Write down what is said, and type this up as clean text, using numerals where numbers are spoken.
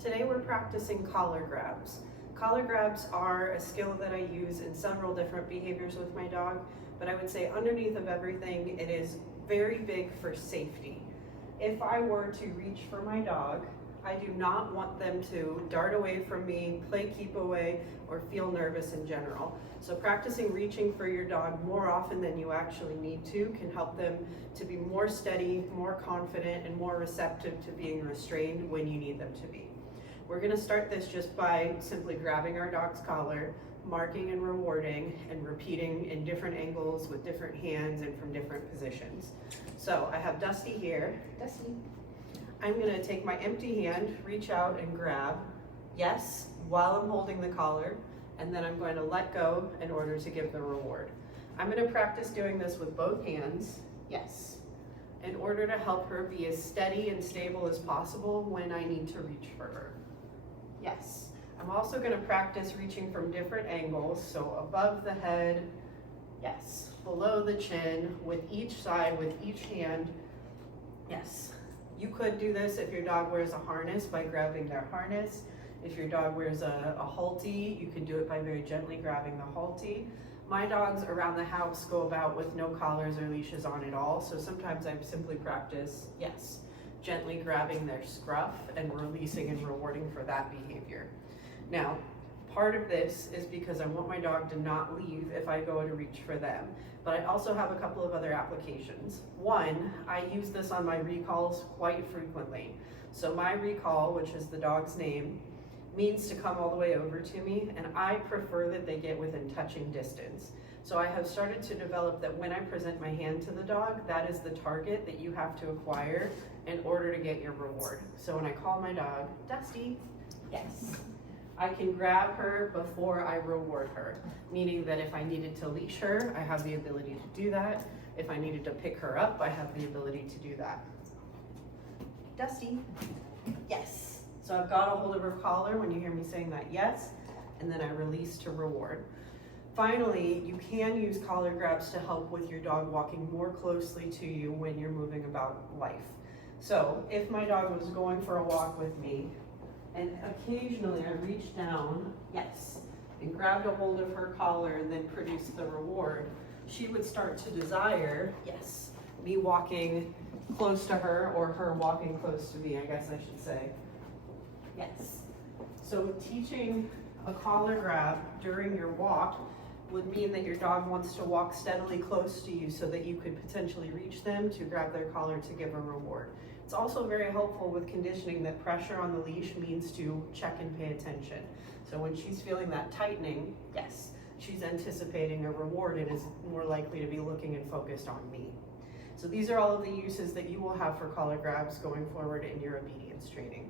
Today we're practicing collar grabs. Collar grabs are a skill that I use in several different behaviors with my dog, but I would say underneath of everything, it is very big for safety. If I were to reach for my dog, I do not want them to dart away from me, play keep away, or feel nervous in general. So practicing reaching for your dog more often than you actually need to can help them to be more steady, more confident, and more receptive to being restrained when you need them to be. We're gonna start this just by simply grabbing our dog's collar, marking and rewarding, and repeating in different angles with different hands and from different positions. So I have Dusty here. Dusty. I'm gonna take my empty hand, reach out and grab, yes, while I'm holding the collar, and then I'm going to let go in order to give the reward. I'm gonna practice doing this with both hands, yes, in order to help her be as steady and stable as possible when I need to reach for her. Yes. I'm also gonna practice reaching from different angles, so above the head, yes, below the chin, with each side, with each hand, yes. You could do this if your dog wears a harness by grabbing their harness. If your dog wears a halty, you can do it by very gently grabbing the halty. My dogs around the house go about with no collars or leashes on at all, so sometimes I simply practice, yes, gently grabbing their scruff and releasing and rewarding for that behavior. Now, part of this is because I want my dog to not leave if I go to reach for them, but I also have a couple of other applications. One, I use this on my recalls quite frequently. So my recall, which is the dog's name, means to come all the way over to me, and I prefer that they get within touching distance. So I have started to develop that when I present my hand to the dog, that is the target that you have to acquire in order to get your reward. So when I call my dog, Dusty, yes, I can grab her before I reward her, meaning that if I needed to leash her, I have the ability to do that. If I needed to pick her up, I have the ability to do that. Dusty, yes. So I've got a hold of her collar when you hear me saying that yes, and then I release to reward. Finally, you can use collar grabs to help with your dog walking more closely to you when you're moving about life. So if my dog was going for a walk with me, and occasionally I reached down, yes, and grabbed a hold of her collar and then produced the reward, she would start to desire, yes, me walking close to her or her walking close to me, I guess I should say. Yes. So teaching a collar grab during your walk would mean that your dog wants to walk steadily close to you so that you could potentially reach them to grab their collar to give a reward. It's also very helpful with conditioning that pressure on the leash means to check and pay attention. So when she's feeling that tightening, yes, she's anticipating a reward and is more likely to be looking and focused on me. So these are all of the uses that you will have for collar grabs going forward in your obedience training.